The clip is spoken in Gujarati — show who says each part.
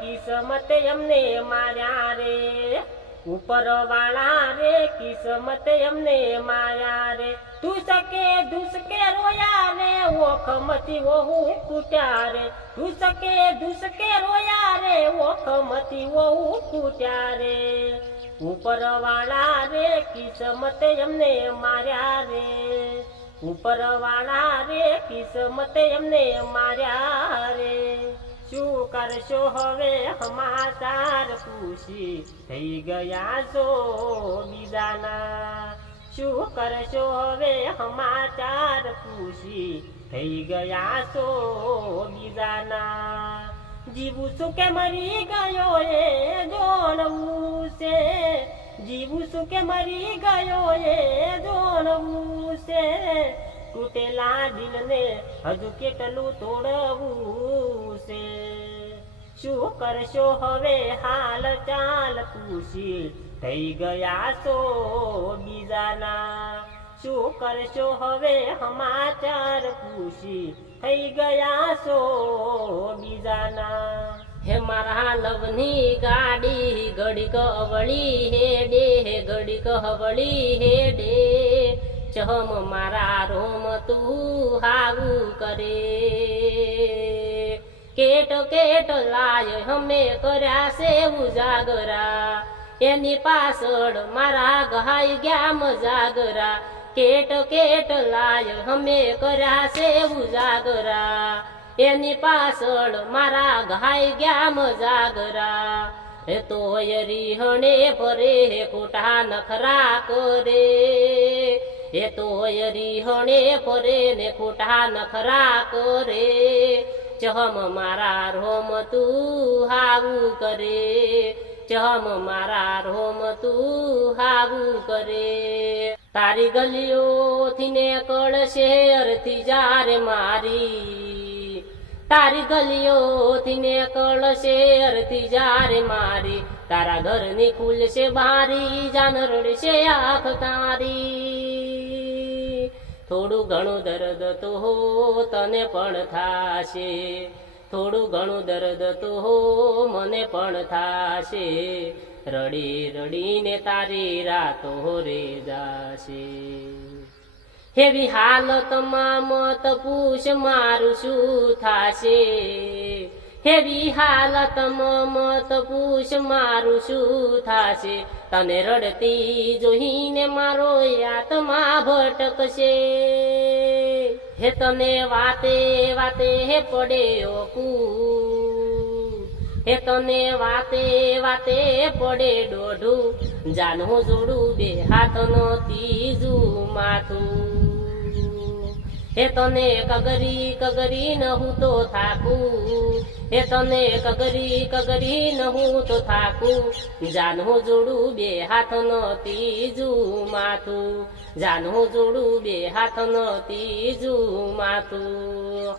Speaker 1: કિસ્મતે એમને માર્યા રે. ઉપરવાળા રે કિસ્મતે એમને માર્યા રે. દુસકે દુસકે રોયા રે ઓખમતી ઓહુ કૂટ્યા રે. દુસકે દુસકે રોયા રે ઓખમતી ઓહુ કૂટ્યા રે. ઉપરવાળા રે કિસ્મતે એમને માર્યા રે. ઉપરવાળા રે કિસ્મતે એમને માર્યા રે. શું કરશો હવે હમાચાર ખુશી થઈ ગયા છો બીજાના. શું કરશો હવે હમાચાર ખુશી થઈ ગયા છો બીજાના. જીવું શું કે મરી ગયો એ જોણવું છે. જીવું શું કે મરી ગયો એ જોણવું છે. તૂટેલા દિલને હજુ કેટલું તોડવું શું કરશો હવે હાલ ચાલ પૂછી થઈ ગયા છો બીજાના? શું કરશો હવે હમાચાર પૂછી થઈ ગયા છો બીજાના? હે મારા લવની ગાડી, ઘડીક અવળી હેડે હે ઘડીક હવળી હેડે ચહમ મારા રોમ તું હાવું કરે. કેટ કેટ લાય હમે કર્યા છે ઉજાગરા. એની પાછળ મારા ગહાઈ ગયા મજાગરા. કેટ કેટ લાય હમે કર્યા છે ઉજાગરા. એની પાછળ મારા ઘાઈ ગયા મજાગરા. હે તો રીહણે ભરે હે ખોટા નખરા કરે. એ તો રીહણે ફરે ને ખોટા નખરા કરે. ચહમ મારા રોમ તું હાવું કરે. ચહમ મારા રોમ તું હાવું કરે. તારી ગલીઓથી ને કળશે થી જારે મારી. તારી ગલીઓથી ને કળશે થી જારે મારી. તારા ઘરની ખુલશે બારી જાન રડશે આંખ તારી. થોડું ઘણું દર્દ તો હો તને પણ થાશે. થોડું ઘણું દર્દ તો હો મને પણ થાશે. રડી રડીને તારી રાતો રે જાશે. હેવી હાલતમાં મત પૂછ મારું શું થાશે? હેવી હાલત મત પૂછ મારું શું થાશે? તને રડતી જોઈને મારો આત્મા ભટકશે. હે તને વાતે વાતે હે પડે ઓકું. હે તને વાતે વાતે પડે દોઢું. જાનું જોડું બે હાથનો ત્રીજું માથું. હે તને કગરી કગરી ન હું તો થાકું. હે તને કગરી કગરી ન હું તો થાકું. જાનું જોડું બે હાથનો ત્રીજું માથું જાનું જોડું બે હાથનો ત્રીજું માથું